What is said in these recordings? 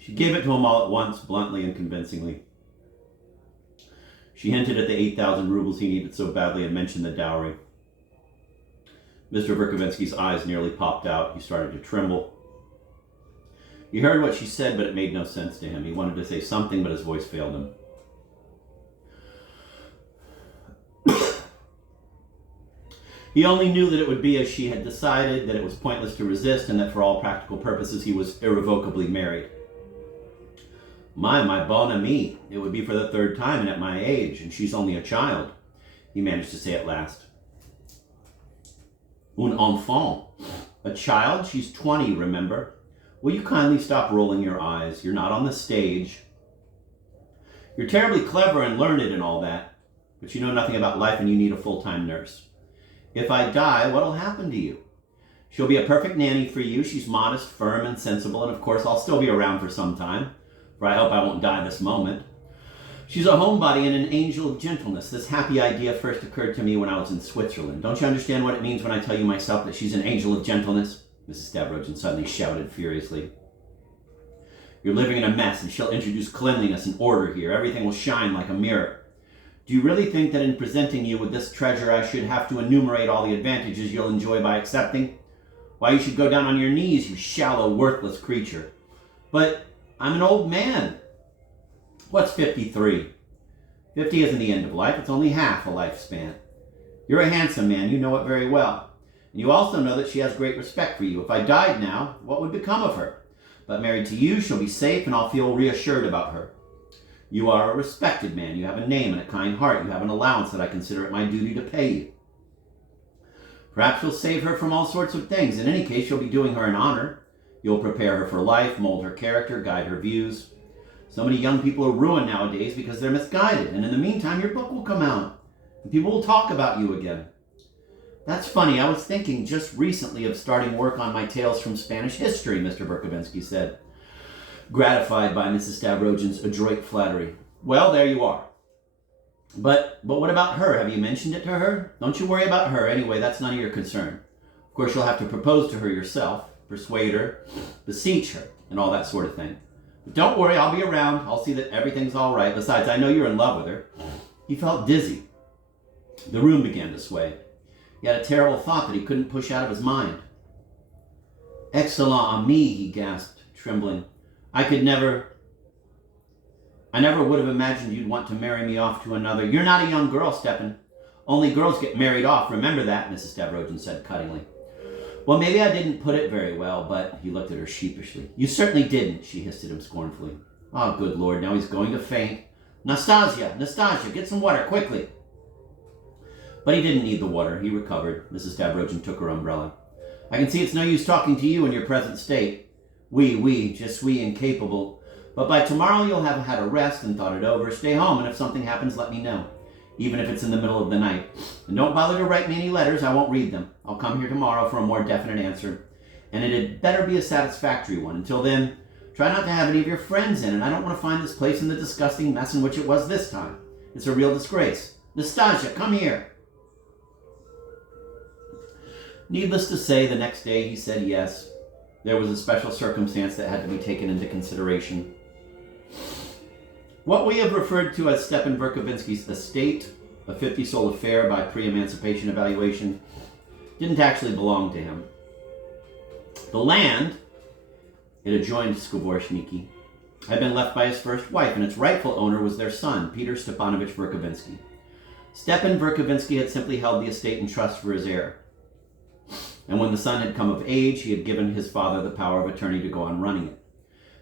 She gave it to him all at once, bluntly and convincingly. She hinted at the 8,000 rubles he needed so badly and mentioned the dowry. Mr. Verkovensky's eyes nearly popped out. He started to tremble. He heard what she said, but it made no sense to him. He wanted to say something, but his voice failed him. He only knew that it would be as she had decided, that it was pointless to resist, and that for all practical purposes he was irrevocably married. My bon ami, it would be for the third time and at my age, and she's only a child, he managed to say at last. Un enfant. A child? She's 20, remember? Will you kindly stop rolling your eyes? You're not on the stage. You're terribly clever and learned and all that, but you know nothing about life and you need a full-time nurse. If I die, what'll happen to you? She'll be a perfect nanny for you. She's modest, firm, and sensible, and of course I'll still be around for some time, for I hope I won't die this moment. She's a homebody and an angel of gentleness. This happy idea first occurred to me when I was in Switzerland. Don't you understand what it means when I tell you myself that she's an angel of gentleness? Mrs. Stavrogin suddenly shouted furiously. You're living in a mess, and she'll introduce cleanliness and order here. Everything will shine like a mirror. Do you really think that in presenting you with this treasure I should have to enumerate all the advantages you'll enjoy by accepting? Why, you should go down on your knees, you shallow, worthless creature. But I'm an old man. What's 53? 50 isn't the end of life. It's only half a lifespan. You're a handsome man. You know it very well. And you also know that she has great respect for you. If I died now, what would become of her? But married to you, she'll be safe, and I'll feel reassured about her. You are a respected man. You have a name and a kind heart. You have an allowance that I consider it my duty to pay you. Perhaps you'll save her from all sorts of things. In any case, you'll be doing her an honor. You'll prepare her for life, mold her character, guide her views. So many young people are ruined nowadays because they're misguided. And in the meantime, your book will come out, and people will talk about you again. That's funny. I was thinking just recently of starting work on my Tales from Spanish History, Mr. Verkovensky said, gratified by Mrs. Stavrogin's adroit flattery. Well, there you are. But what about her? Have you mentioned it to her? Don't you worry about her. Anyway, that's none of your concern. Of course, you'll have to propose to her yourself, persuade her, beseech her, and all that sort of thing. But don't worry, I'll be around. I'll see that everything's all right. Besides, I know you're in love with her. He felt dizzy. The room began to sway. He had a terrible thought that he couldn't push out of his mind. Excellent ami, he gasped, trembling. I never would have imagined you'd want to marry me off to another. You're not a young girl, Stepan. Only girls get married off. Remember that, Mrs. Stavrogin said cuttingly. Well, maybe I didn't put it very well, but he looked at her sheepishly. You certainly didn't, she hissed at him scornfully. Oh, good Lord, now he's going to faint. Nastasia, get some water, quickly. But he didn't need the water. He recovered. Mrs. Stavrogin took her umbrella. I can see it's no use talking to you in your present state. Oui, je suis incapable. But by tomorrow you'll have had a rest and thought it over. Stay home, and if something happens, let me know. Even if it's in the middle of the night. And don't bother to write me any letters. I won't read them. I'll come here tomorrow for a more definite answer. And it had better be a satisfactory one. Until then, try not to have any of your friends in, and I don't want to find this place in the disgusting mess in which it was this time. It's a real disgrace. Nastasia, come here. Needless to say, the next day he said yes. There was a special circumstance that had to be taken into consideration. What we have referred to as Stepan Verkovensky's estate, a 50-soul affair by pre-emancipation evaluation, didn't actually belong to him. The land, it adjoined Skvoreshniki, had been left by his first wife, and its rightful owner was their son, Peter Stepanovich Verkovensky. Stepan Verkovensky had simply held the estate in trust for his heir. And when the son had come of age, he had given his father the power of attorney to go on running it.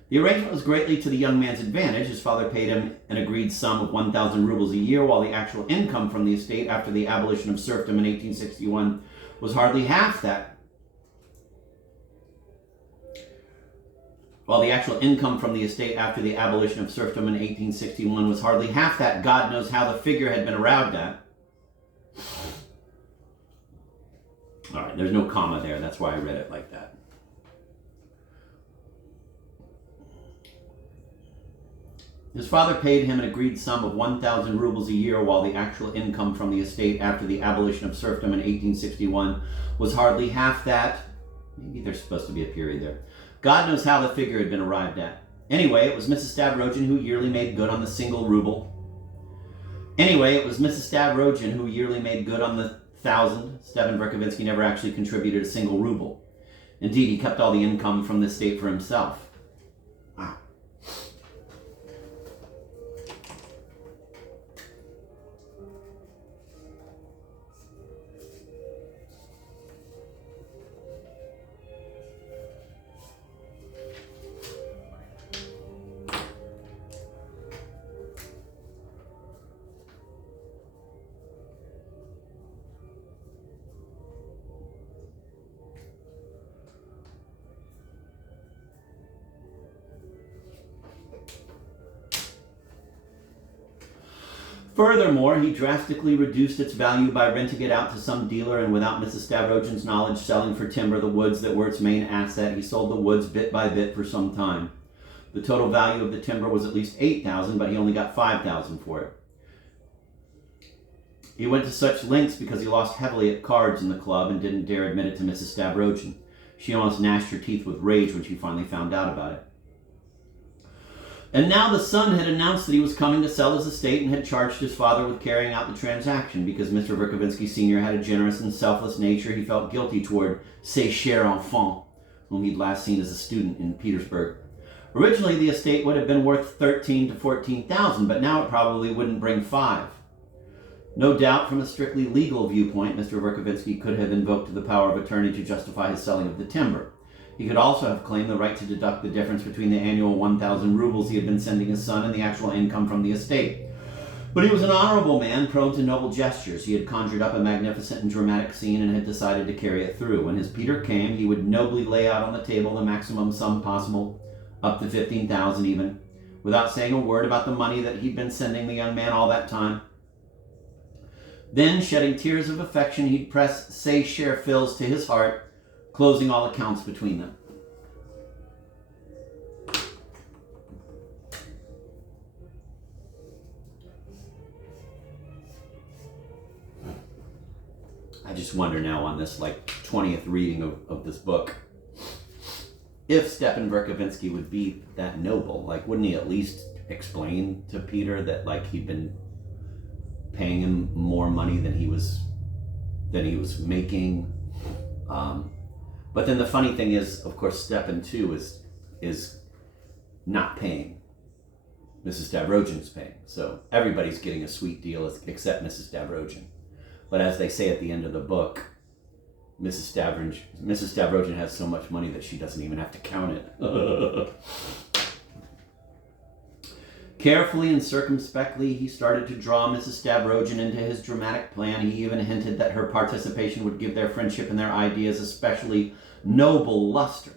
The arrangement was greatly to the young man's advantage. His father paid him an agreed sum of 1,000 rubles a year, while the actual income from the estate after the abolition of serfdom in 1861 was hardly half that. While the actual income from the estate after the abolition of serfdom in 1861 was hardly half that, God knows how the figure had been arrived at. All right, there's no comma there. That's why I read it like that. His father paid him an agreed sum of 1,000 rubles a year, while the actual income from the estate after the abolition of serfdom in 1861 was hardly half that. Maybe there's supposed to be a period there. God knows how the figure had been arrived at. Anyway, it was Mrs. Stavrogin who yearly made good on the 1,000. Stepan Verkovensky never actually contributed a single ruble. Indeed, he kept all the income from the estate for himself. Wow. Furthermore, he drastically reduced its value by renting it out to some dealer, and without Mrs. Stavrogin's knowledge, selling for timber the woods that were its main asset. He sold the woods bit by bit for some time. The total value of the timber was at least 8,000, but he only got 5,000 for it. He went to such lengths because he lost heavily at cards in the club and didn't dare admit it to Mrs. Stavrogin. She almost gnashed her teeth with rage when she finally found out about it. And now the son had announced that he was coming to sell his estate and had charged his father with carrying out the transaction. Because Mr. Verkovensky Sr. had a generous and selfless nature, he felt guilty toward ses chers enfants, whom he'd last seen as a student in Petersburg. Originally, the estate would have been worth 13 to 14,000, but now it probably wouldn't bring 5. No doubt, from a strictly legal viewpoint, Mr. Verkovensky could have invoked the power of attorney to justify his selling of the timber. He could also have claimed the right to deduct the difference between the annual 1,000 rubles he had been sending his son and the actual income from the estate. But he was an honorable man, prone to noble gestures. He had conjured up a magnificent and dramatic scene and had decided to carry it through. When his Peter came, he would nobly lay out on the table the maximum sum possible, up to 15,000 even, without saying a word about the money that he'd been sending the young man all that time. Then, shedding tears of affection, he'd press ses chers fills to his heart, closing all accounts between them. I just wonder now on this 20th reading of this book, if Stepan Verkovensky would be that noble. Wouldn't he at least explain to Peter that he'd been paying him more money than he was making? But then the funny thing is, of course, Stepan too is not paying. Mrs. Stavrogin's paying. So everybody's getting a sweet deal except Mrs. Stavrogin. But as they say at the end of the book, Mrs. Stavrogin has so much money that she doesn't even have to count it. Carefully and circumspectly, he started to draw Mrs. Stavrogin into his dramatic plan. He even hinted that her participation would give their friendship and their ideas especially noble luster,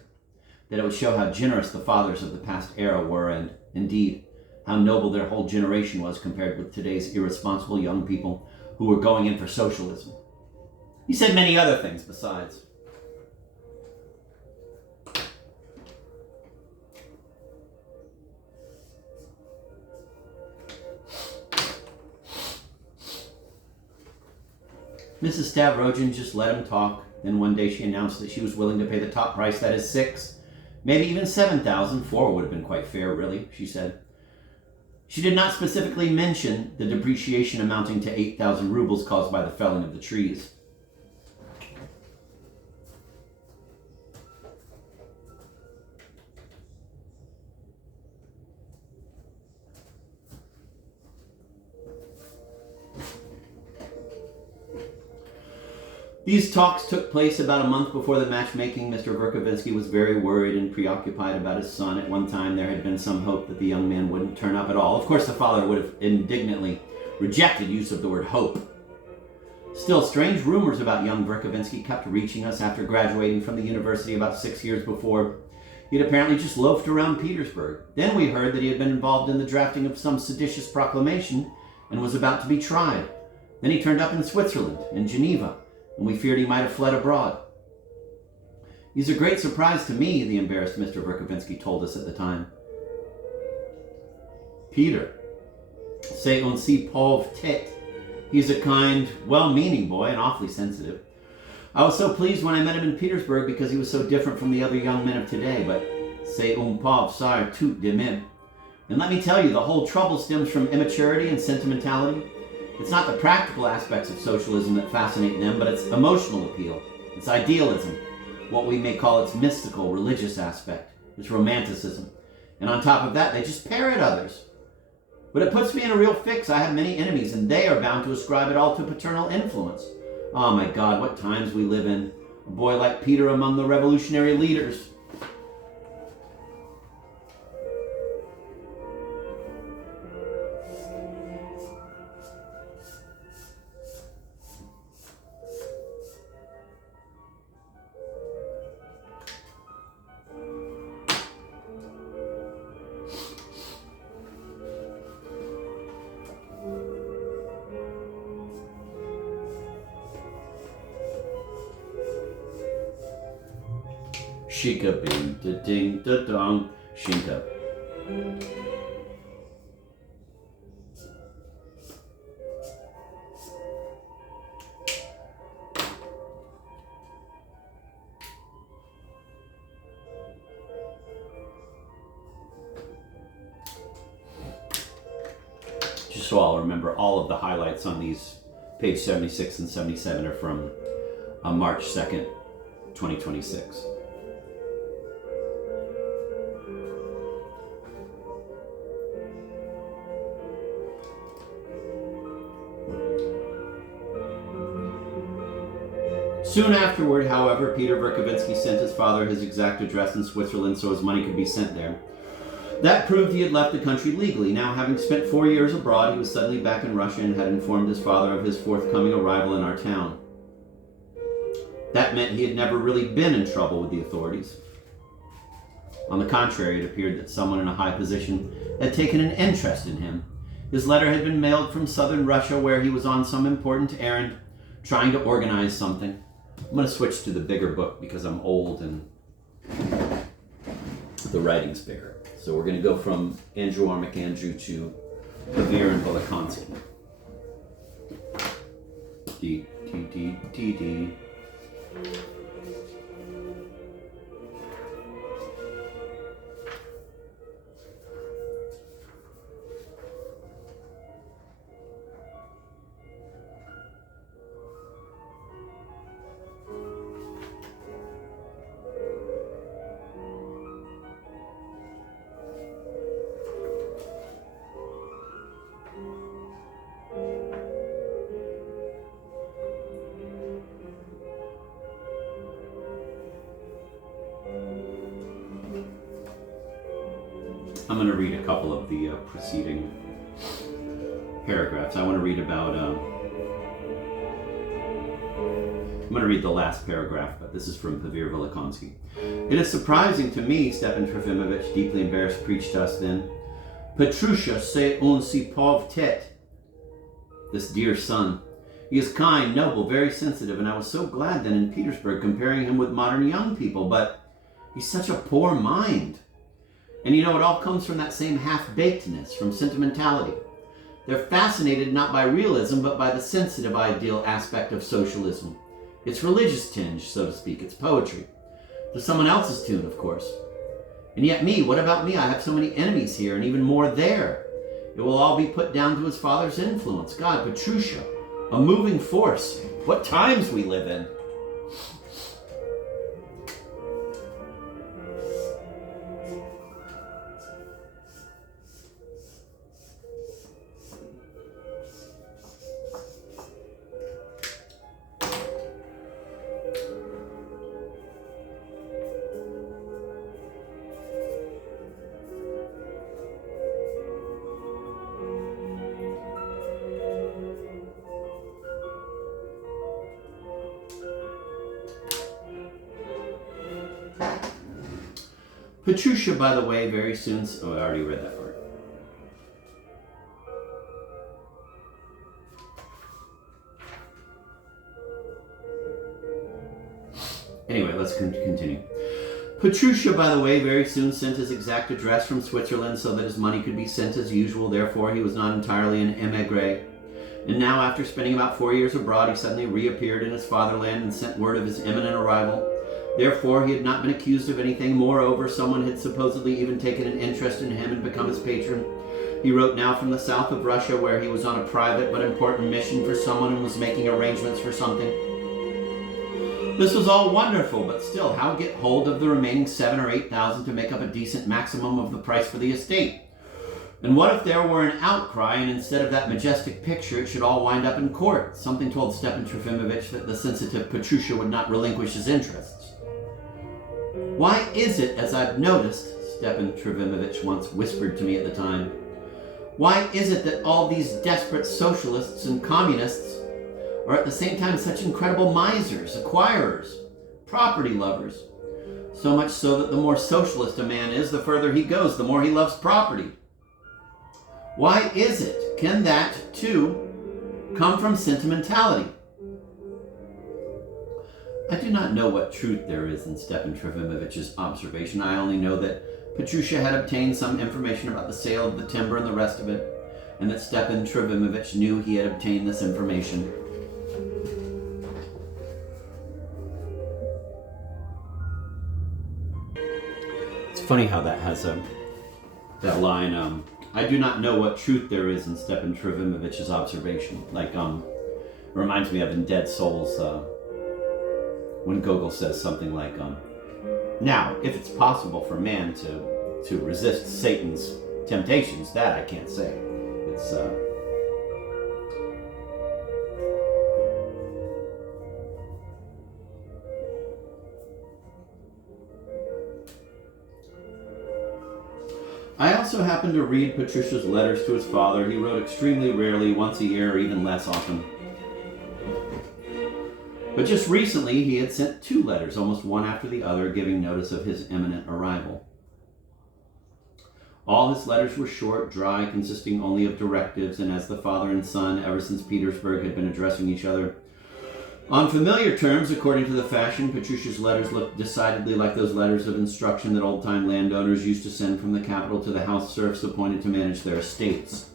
that it would show how generous the fathers of the past era were, and indeed, how noble their whole generation was compared with today's irresponsible young people who were going in for socialism. He said many other things besides. Mrs. Stavrogin just let him talk. Then one day she announced that she was willing to pay the top price, that is 6, maybe even 7,000. 4 would have been quite fair, really, she said. She did not specifically mention the depreciation amounting to 8,000 rubles caused by the felling of the trees. These talks took place about a month before the matchmaking. Mr. Verkovensky was very worried and preoccupied about his son. At one time, there had been some hope that the young man wouldn't turn up at all. Of course, the father would have indignantly rejected use of the word hope. Still, strange rumors about young Verkovensky kept reaching us after graduating from the university about 6 years before. He had apparently just loafed around Petersburg. Then we heard that he had been involved in the drafting of some seditious proclamation and was about to be tried. Then he turned up in Switzerland, in Geneva, and we feared he might have fled abroad. He's a great surprise to me, the embarrassed Mr. Verkovensky told us at the time. Peter. C'est un si pauvre tête. He's a kind, well-meaning boy and awfully sensitive. I was so pleased when I met him in Petersburg because he was so different from the other young men of today, but c'est un pauvre sire tout de même. And let me tell you, the whole trouble stems from immaturity and sentimentality. It's not the practical aspects of socialism that fascinate them, but its emotional appeal, its idealism, what we may call its mystical, religious aspect, its romanticism. And on top of that, they just parrot others. But it puts me in a real fix. I have many enemies, and they are bound to ascribe it all to paternal influence. Oh my God, what times we live in. A boy like Peter among the revolutionary leaders. Shika bing da ding da dong, shinka. Just so I'll remember, all of the highlights on these, page 76 and 77, are from March 2nd, 2026. Soon afterward, however, Peter Verkovensky sent his father his exact address in Switzerland so his money could be sent there. That proved he had left the country legally. Now, having spent 4 years abroad, he was suddenly back in Russia and had informed his father of his forthcoming arrival in our town. That meant he had never really been in trouble with the authorities. On the contrary, it appeared that someone in a high position had taken an interest in him. His letter had been mailed from southern Russia, where he was on some important errand, trying to organize something. I'm going to switch to the bigger book because I'm old and the writing's bigger. So we're going to go from Andrew R. McAndrew to Pavir and Velikonski. D, D, D, D, D. I'm going to read a couple of the preceding paragraphs. I want to read about, I'm going to read the last paragraph, but this is from Pavir Velikonski. It is surprising to me, Stepan Trofimovich, deeply embarrassed, preached to us then. Petrusha, c'est un si pauvre tête. This dear son. He is kind, noble, very sensitive, and I was so glad then in Petersburg comparing him with modern young people, but he's such a poor mind. And you know, it all comes from that same half-bakedness, from sentimentality. They're fascinated not by realism, but by the sensitive ideal aspect of socialism. It's religious tinge, so to speak. It's poetry. To someone else's tune, of course. And yet me, what about me? I have so many enemies here, and even more there. It will all be put down to his father's influence. God, Petrusha, a moving force. What times we live in. Petrusha, by the way, very soon... Oh, I already read that part. Anyway, let's continue. Petruchia, by the way, very soon sent his exact address from Switzerland so that his money could be sent as usual. Therefore, he was not entirely an émigré. And now, after spending about 4 years abroad, he suddenly reappeared in his fatherland and sent word of his imminent arrival. Therefore, he had not been accused of anything. Moreover, someone had supposedly even taken an interest in him and become his patron. He wrote now from the south of Russia, where he was on a private but important mission for someone and was making arrangements for something. This was all wonderful, but still, how get hold of the remaining 7,000 or 8,000 to make up a decent maximum of the price for the estate? And what if there were an outcry, and instead of that majestic picture, it should all wind up in court? Something told Stepan Trofimovich that the sensitive Petruchia would not relinquish his interests. Why is it, as I've noticed, Stepan Trofimovich once whispered to me at the time, why is it that all these desperate socialists and communists are at the same time such incredible misers, acquirers, property lovers? So much so that the more socialist a man is, the further he goes, the more he loves property. Why is it? Can that, too, come from sentimentality? I do not know what truth there is in Stepan Trofimovich's observation. I only know that Petruchia had obtained some information about the sale of the timber and the rest of it, and that Stepan Trofimovich knew he had obtained this information. It's funny how that has that line, I do not know what truth there is in Stepan Trofimovich's observation. Like, it reminds me of in Dead Souls, when Gogol says something like, now, if it's possible for man to resist Satan's temptations, that I can't say. It's, I also happened to read Petruchia's letters to his father. He wrote extremely rarely, once a year, or even less often. But just recently, he had sent 2 letters, almost one after the other, giving notice of his imminent arrival. All his letters were short, dry, consisting only of directives, and as the father and son, ever since Petersburg, had been addressing each other on familiar terms, according to the fashion, Petruchia's letters looked decidedly like those letters of instruction that old-time landowners used to send from the capital to the house serfs appointed to manage their estates.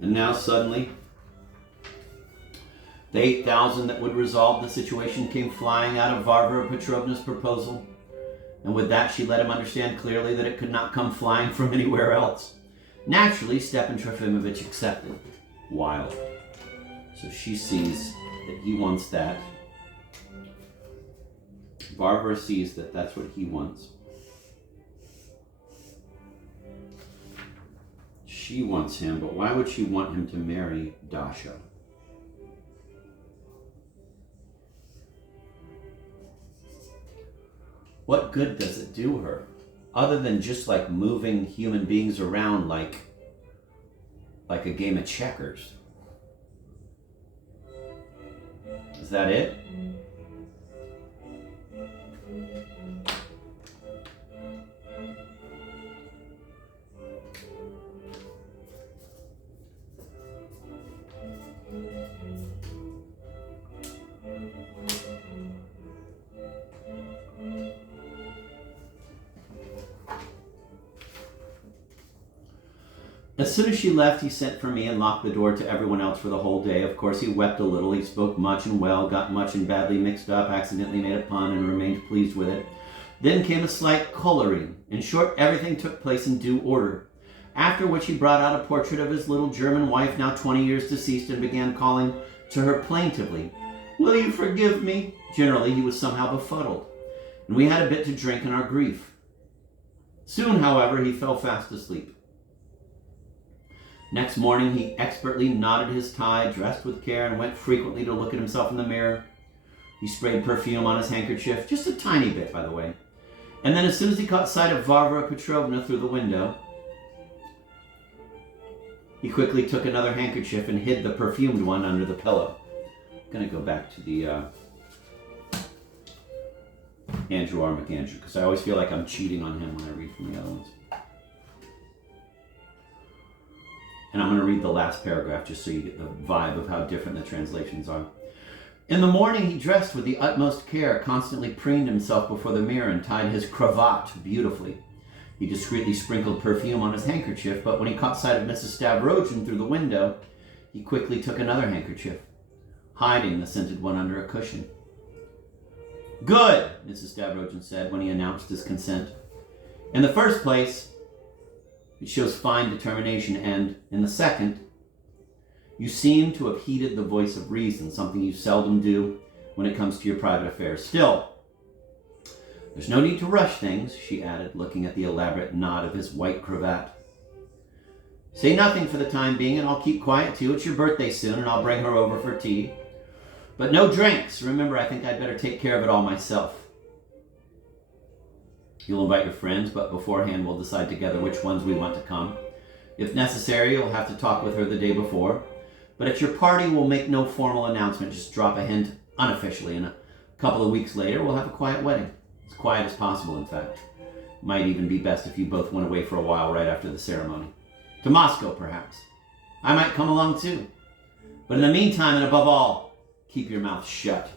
And now suddenly, the 8,000 that would resolve the situation came flying out of Varvara Petrovna's proposal. And with that, she let him understand clearly that it could not come flying from anywhere else. Naturally, Stepan Trofimovich accepted. Wild. So she sees that he wants that. Varvara sees that that's what he wants. She wants him, but why would she want him to marry Dasha? What good does it do her? Other than just like moving human beings around like a game of checkers. Is that it? As soon as she left, he sent for me and locked the door to everyone else for the whole day. Of course, he wept a little. He spoke much and well, got much and badly mixed up, accidentally made a pun, and remained pleased with it. Then came a slight coloring. In short, everything took place in due order. After which he brought out a portrait of his little German wife, now 20 years deceased, and began calling to her plaintively, "Will you forgive me?" Generally, he was somehow befuddled, and we had a bit to drink in our grief. Soon, however, he fell fast asleep. Next morning, he expertly knotted his tie, dressed with care, and went frequently to look at himself in the mirror. He sprayed perfume on his handkerchief, just a tiny bit, by the way. And then as soon as he caught sight of Varvara Petrovna through the window, he quickly took another handkerchief and hid the perfumed one under the pillow. I'm going to go back to the Andrew R. McAndrew, because I always feel like I'm cheating on him when I read from the other ones. And I'm going to read the last paragraph just so you get the vibe of how different the translations are. In the morning he dressed with the utmost care, constantly preened himself before the mirror and tied his cravat beautifully. He discreetly sprinkled perfume on his handkerchief, but when he caught sight of Mrs. Stavrogin through the window, he quickly took another handkerchief, hiding the scented one under a cushion. Good, Mrs. Stavrogin said when he announced his consent. In the first place, it shows fine determination, and in the second, you seem to have heeded the voice of reason, something you seldom do when it comes to your private affairs. Still, there's no need to rush things, she added, looking at the elaborate knot of his white cravat. Say nothing for the time being, and I'll keep quiet too. It's your birthday soon, and I'll bring her over for tea. But no drinks. Remember, I think I'd better take care of it all myself. You'll invite your friends, but beforehand we'll decide together which ones we want to come. If necessary, you'll have to talk with her the day before. But at your party, we'll make no formal announcement. Just drop a hint unofficially, and a couple of weeks later, we'll have a quiet wedding. As quiet as possible, in fact. Might even be best if you both went away for a while right after the ceremony. To Moscow, perhaps. I might come along too. But in the meantime, and above all, keep your mouth shut.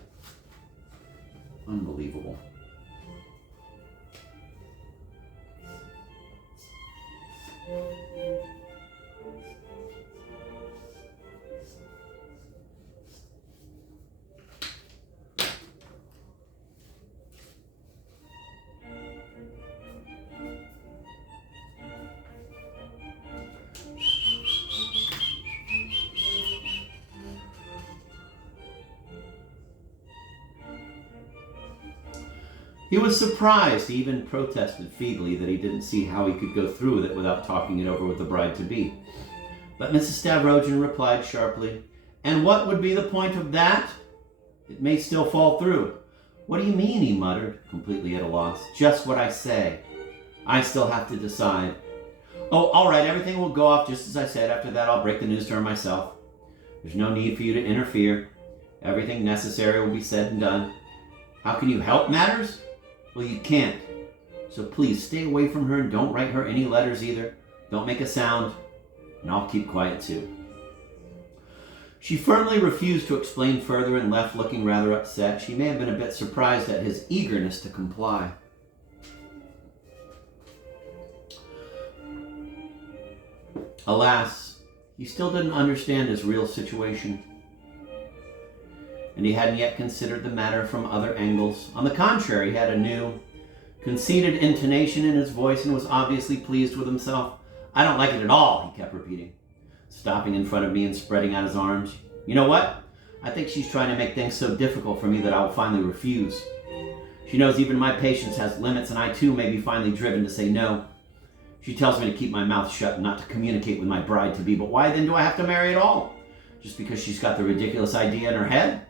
Unbelievable. He was surprised. He even protested feebly that he didn't see how he could go through with it without talking it over with the bride-to-be. But Mrs. Stavrogin replied sharply, "And what would be the point of that? It may still fall through." "What do you mean?" he muttered, completely at a loss. "Just what I say. I still have to decide." "Oh, all right, everything will go off just as I said. After that, I'll break the news to her myself. There's no need for you to interfere. Everything necessary will be said and done. How can you help matters? Well, you can't. So please stay away from her and don't write her any letters either. Don't make a sound, and I'll keep quiet too." She firmly refused to explain further and left looking rather upset. She may have been a bit surprised at his eagerness to comply. Alas, he still didn't understand his real situation, and he hadn't yet considered the matter from other angles. On the contrary, he had a new, conceited intonation in his voice and was obviously pleased with himself. "I don't like it at all," he kept repeating, stopping in front of me and spreading out his arms. "You know what? I think she's trying to make things so difficult for me that I will finally refuse. She knows even my patience has limits, and I too may be finally driven to say no. She tells me to keep my mouth shut and not to communicate with my bride-to-be, but why then do I have to marry at all? Just because she's got the ridiculous idea in her head?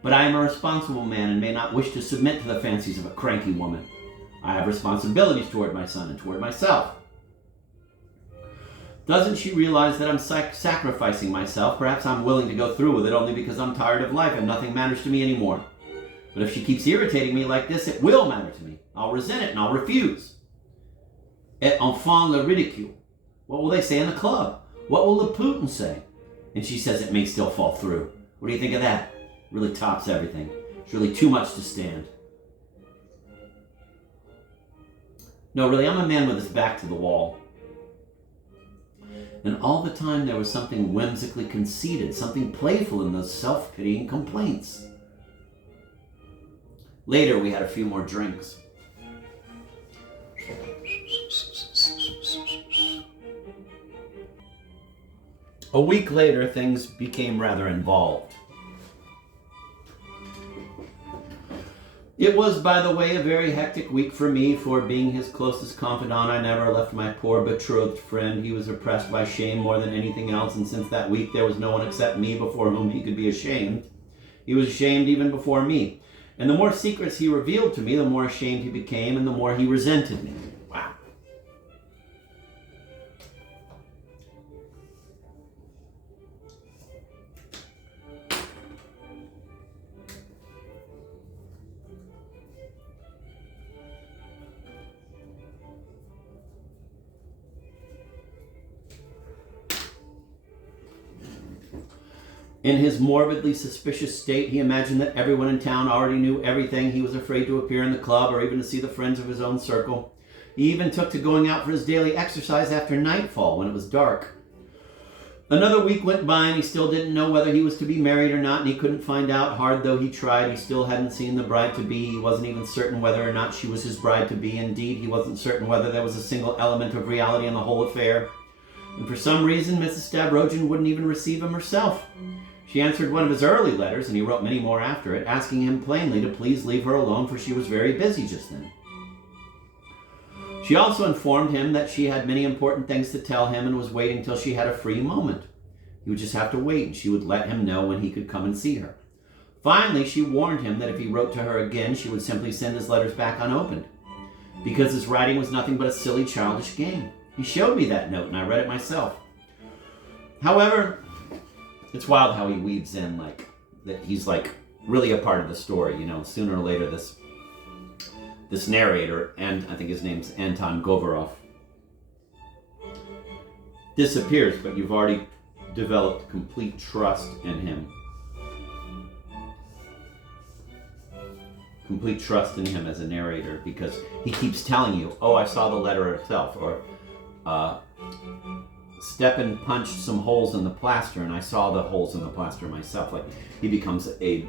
But I am a responsible man and may not wish to submit to the fancies of a cranky woman. I have responsibilities toward my son and toward myself. Doesn't she realize that I'm sacrificing myself? Perhaps I'm willing to go through with it only because I'm tired of life and nothing matters to me anymore. But if she keeps irritating me like this, it will matter to me. I'll resent it and I'll refuse. Et enfin le ridicule. What will they say in the club? What will the Putin say?" And she says it may still fall through. What do you think of that? Really tops everything. It's really too much to stand. No, really, I'm a man with his back to the wall. And all the time there was something whimsically conceited, something playful in those self-pitying complaints. Later, we had a few more drinks. A week later, things became rather involved. It was, by the way, a very hectic week for me, for being his closest confidant, I never left my poor betrothed friend. He was oppressed by shame more than anything else, and since that week there was no one except me before whom he could be ashamed. He was ashamed even before me. And the more secrets he revealed to me, the more ashamed he became, and the more he resented me. Wow. In his morbidly suspicious state, he imagined that everyone in town already knew everything. He was afraid to appear in the club or even to see the friends of his own circle. He even took to going out for his daily exercise after nightfall when it was dark. Another week went by and he still didn't know whether he was to be married or not, and he couldn't find out. Hard though he tried, he still hadn't seen the bride-to-be. He wasn't even certain whether or not she was his bride-to-be. Indeed, he wasn't certain whether there was a single element of reality in the whole affair. And for some reason, Mrs. Stavrogin wouldn't even receive him herself. She answered one of his early letters, and he wrote many more after it, asking him plainly to please leave her alone, for she was very busy just then. She also informed him that she had many important things to tell him and was waiting till she had a free moment. He would just have to wait, and she would let him know when he could come and see her. Finally, she warned him that if he wrote to her again, she would simply send his letters back unopened, because his writing was nothing but a silly, childish game. He showed me that note, and I read it myself. However, it's wild how he weaves in like that he's like really a part of the story, you know. Sooner or later, this narrator, and I think his name's Anton Govorov, disappears, but you've already developed complete trust in him. Complete trust in him as a narrator, because he keeps telling you, oh, I saw the letter itself, or Stepan punched some holes in the plaster and I saw the holes in the plaster myself. Like, he becomes a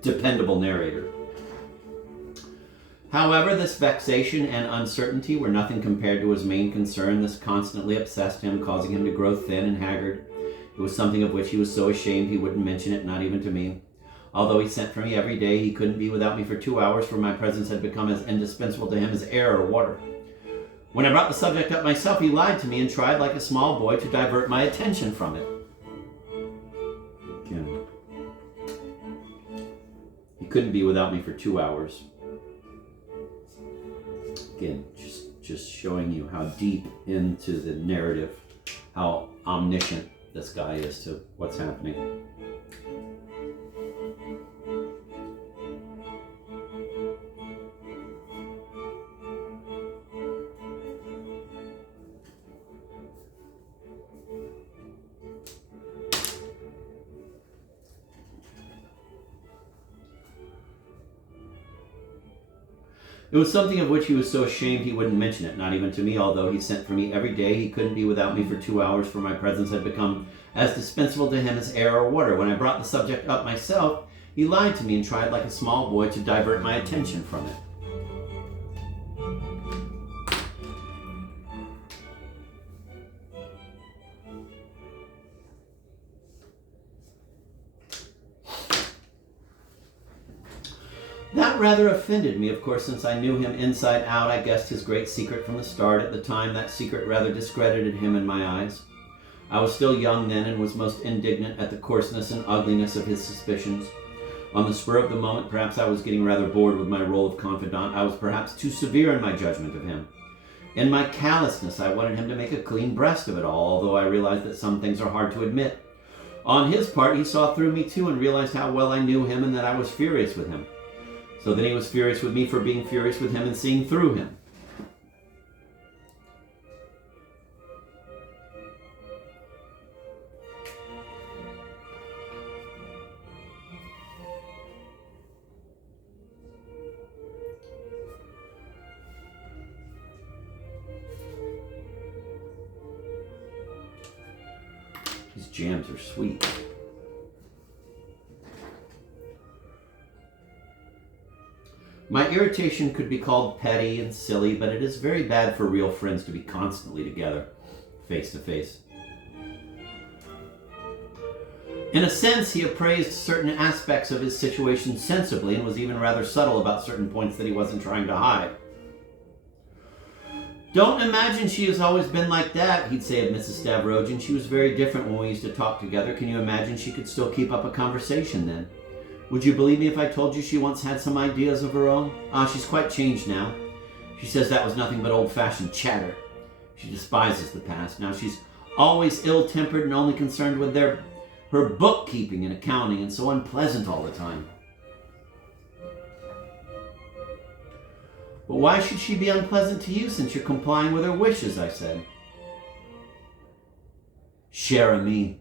dependable narrator. However, this vexation and uncertainty were nothing compared to his main concern. This constantly obsessed him, causing him to grow thin and haggard. It was something of which he was so ashamed he wouldn't mention it, not even to me. Although he sent for me every day, he couldn't be without me for 2 hours, for my presence had become as indispensable to him as air or water. When I brought the subject up myself, he lied to me and tried like a small boy to divert my attention from it. Again, he couldn't be without me for 2 hours. Again, just showing you how deep into the narrative, how omniscient this guy is to what's happening. It was something of which he was so ashamed he wouldn't mention it, not even to me, although he sent for me every day. He couldn't be without me for 2 hours, for my presence had become as dispensable to him as air or water. When I brought the subject up myself, he lied to me and tried like a small boy to divert my attention from it. That rather offended me, of course, since I knew him inside out. I guessed his great secret from the start. At the time, that secret rather discredited him in my eyes. I was still young then and was most indignant at the coarseness and ugliness of his suspicions. On the spur of the moment, perhaps I was getting rather bored with my role of confidant. I was perhaps too severe in my judgment of him. In my callousness, I wanted him to make a clean breast of it all, although I realized that some things are hard to admit. On his part, he saw through me too and realized how well I knew him and that I was furious with him. So then he was furious with me for being furious with him and seeing through him. These jams are sweet. My irritation could be called petty and silly, but it is very bad for real friends to be constantly together, face to face. In a sense, he appraised certain aspects of his situation sensibly and was even rather subtle about certain points that he wasn't trying to hide. Don't imagine she has always been like that, he'd say of Mrs. Stavrogin. She was very different when we used to talk together. Can you imagine she could still keep up a conversation then? Would you believe me if I told you she once had some ideas of her own? She's quite changed now. She says that was nothing but old-fashioned chatter. She despises the past. Now she's always ill-tempered and only concerned with her bookkeeping and accounting, and so unpleasant all the time. But why should she be unpleasant to you since you're complying with her wishes, I said. Cher ami,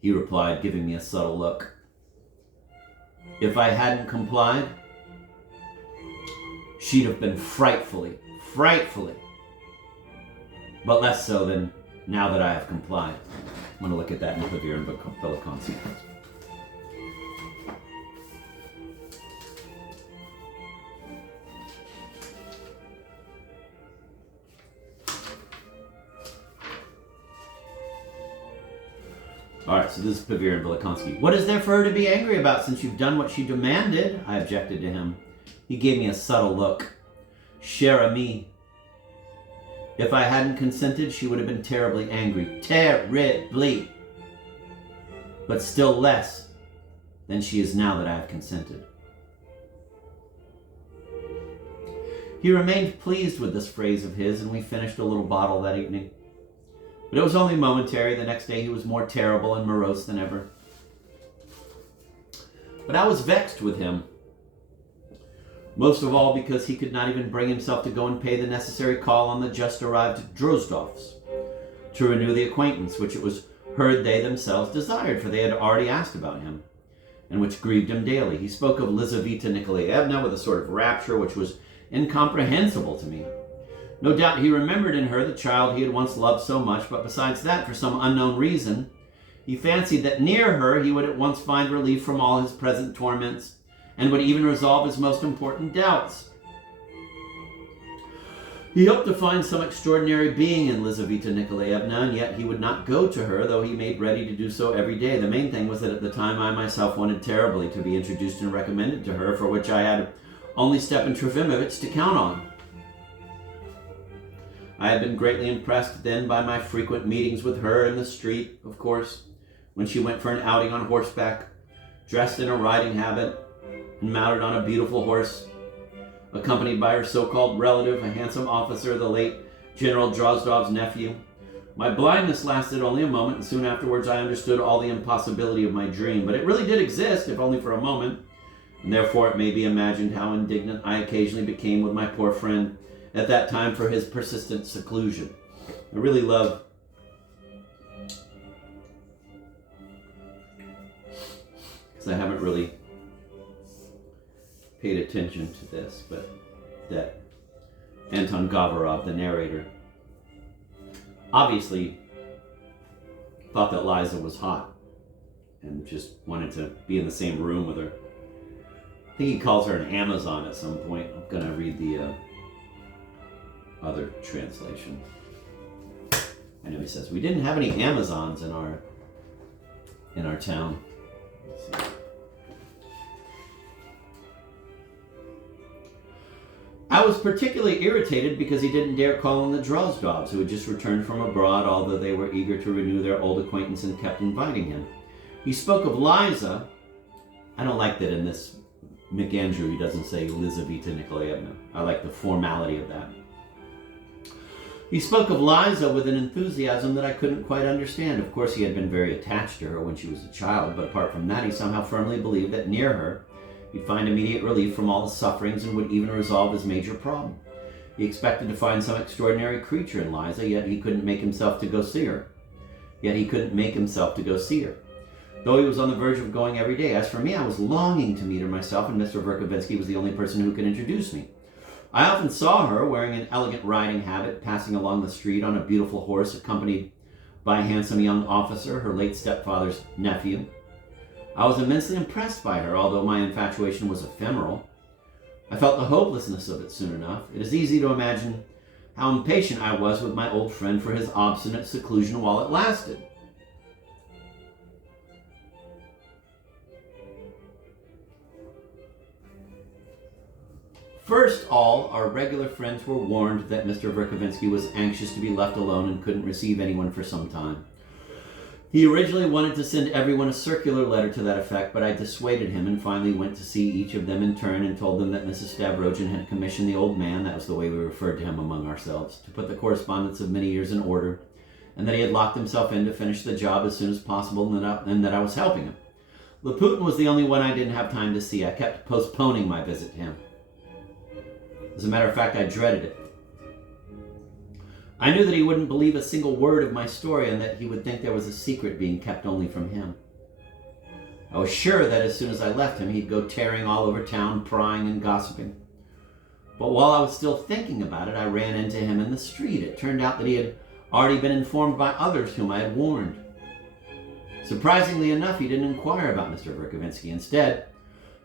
he replied, giving me a subtle look. If I hadn't complied, she'd have been frightfully, but less so than now that I have complied. I'm going to look at that in Pavir and Velikonski. All right, so this is Pavir and Velikonski. What is there for her to be angry about since you've done what she demanded? I objected to him. He gave me a subtle look. Cher ami. If I hadn't consented, she would have been terribly angry. Terribly. But still less than she is now that I have consented. He remained pleased with this phrase of his, and we finished a little bottle that evening. But it was only momentary. The next day he was more terrible and morose than ever. But I was vexed with him. Most of all because he could not even bring himself to go and pay the necessary call on the just arrived Drozdovs to renew the acquaintance, which it was heard they themselves desired, for they had already asked about him, and which grieved him daily. He spoke of Lizaveta Nikolaevna with a sort of rapture which was incomprehensible to me. No doubt he remembered in her the child he had once loved so much, but besides that, for some unknown reason, he fancied that near her he would at once find relief from all his present torments, and would even resolve his most important doubts. He hoped to find some extraordinary being in Lizaveta Nikolaevna, and yet he would not go to her, though he made ready to do so every day. The main thing was that at the time I myself wanted terribly to be introduced and recommended to her, for which I had only Stepan Trofimovich to count on. I had been greatly impressed then by my frequent meetings with her in the street, of course, when she went for an outing on horseback, dressed in a riding habit, and mounted on a beautiful horse, accompanied by her so-called relative, a handsome officer, the late General Drozdov's nephew. My blindness lasted only a moment, and soon afterwards I understood all the impossibility of my dream. But it really did exist, if only for a moment, and therefore it may be imagined how indignant I occasionally became with my poor friend at that time for his persistent seclusion. I really love because I haven't really paid attention to this, but that Anton Gavarov, the narrator, obviously thought that Liza was hot and just wanted to be in the same room with her. I think he calls her an Amazon at some point. I'm going to read the other translation. I know he says, we didn't have any Amazons in our town. Let's see. I was particularly irritated because he didn't dare call on the Drozdovs, who had just returned from abroad, although they were eager to renew their old acquaintance and kept inviting him. He spoke of Liza. I don't like that in this McAndrew he doesn't say Lizaveta Nikolaevna. I like the formality of that. He spoke of Liza with an enthusiasm that I couldn't quite understand. Of course, he had been very attached to her when she was a child, but apart from that, he somehow firmly believed that near her, he'd find immediate relief from all the sufferings and would even resolve his major problem. He expected to find some extraordinary creature in Liza, yet he couldn't make himself to go see her. Though he was on the verge of going every day. As for me, I was longing to meet her myself, and Mr. Verkovensky was the only person who could introduce me. I often saw her wearing an elegant riding habit, passing along the street on a beautiful horse, accompanied by a handsome young officer, her late stepfather's nephew. I was immensely impressed by her, although my infatuation was ephemeral. I felt the hopelessness of it soon enough. It is easy to imagine how impatient I was with my old friend for his obstinate seclusion while it lasted. First, all our regular friends were warned that Mr. Verkovensky was anxious to be left alone and couldn't receive anyone for some time. He originally wanted to send everyone a circular letter to that effect, but I dissuaded him and finally went to see each of them in turn and told them that Mrs. Stavrogin had commissioned the old man, that was the way we referred to him among ourselves, to put the correspondence of many years in order, and that he had locked himself in to finish the job as soon as possible, and that I was helping him. Laputin was the only one I didn't have time to see. I kept postponing my visit to him. As a matter of fact, I dreaded it. I knew that he wouldn't believe a single word of my story and that he would think there was a secret being kept only from him. I was sure that as soon as I left him, he'd go tearing all over town, prying and gossiping. But while I was still thinking about it, I ran into him in the street. It turned out that he had already been informed by others whom I had warned. Surprisingly enough, he didn't inquire about Mr. Verkovensky. Instead,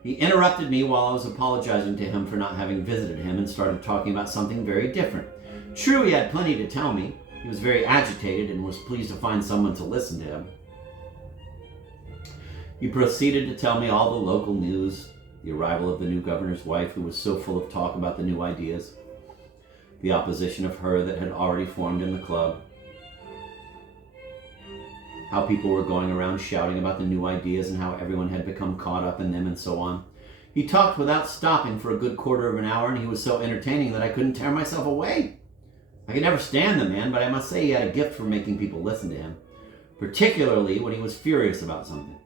he interrupted me while I was apologizing to him for not having visited him and started talking about something very different. True, he had plenty to tell me. He was very agitated and was pleased to find someone to listen to him. He proceeded to tell me all the local news, the arrival of the new governor's wife, who was so full of talk about the new ideas, the opposition of her that had already formed in the club, how people were going around shouting about the new ideas and how everyone had become caught up in them and so on. He talked without stopping for a good quarter of an hour, and he was so entertaining that I couldn't tear myself away. I could never stand the man, but I must say he had a gift for making people listen to him, particularly when he was furious about something.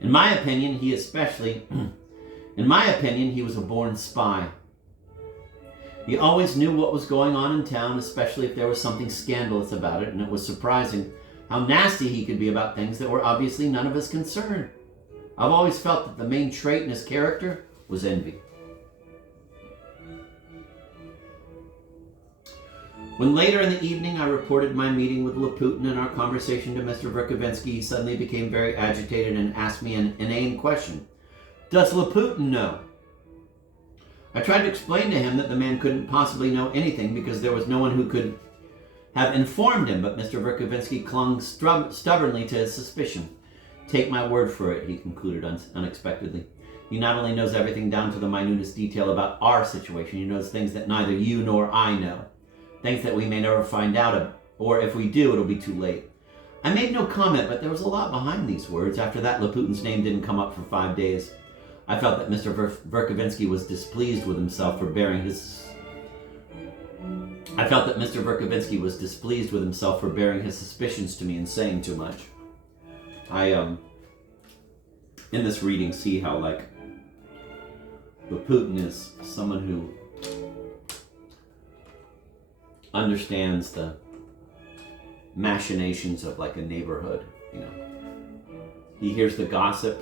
In my opinion, he was a born spy. He always knew what was going on in town, especially if there was something scandalous about it, and it was surprising how nasty he could be about things that were obviously none of his concern. I've always felt that the main trait in his character was envy. When later in the evening I reported my meeting with Laputin and our conversation to Mr. Verkovensky, he suddenly became very agitated and asked me an inane question. Does Laputin know? I tried to explain to him that the man couldn't possibly know anything because there was no one who could have informed him, but Mr. Verkovensky clung stubbornly to his suspicion. Take my word for it, he concluded unexpectedly. He not only knows everything down to the minutest detail about our situation, he knows things that neither you nor I know. Things that we may never find out, or if we do, it'll be too late. I made no comment, but there was a lot behind these words. After that, Laputin's name didn't come up for 5 days. I felt that Mr. Verkovensky was displeased with himself for bearing his suspicions to me and saying too much. I in this reading see how Laputin is someone who understands the machinations of a neighborhood. He hears the gossip,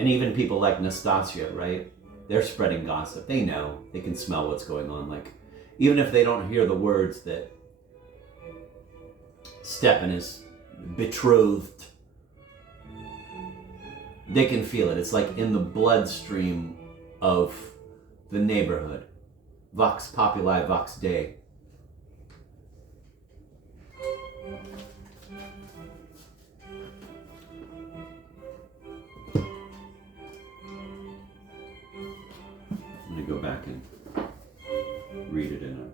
and even people like Nastasia, right? They're spreading gossip. They know, they can smell what's going on. Even if they don't hear the words that Stepan is betrothed, they can feel it. It's in the bloodstream of the neighborhood. Vox populi, vox Dei. I'm going to go back and read it in a...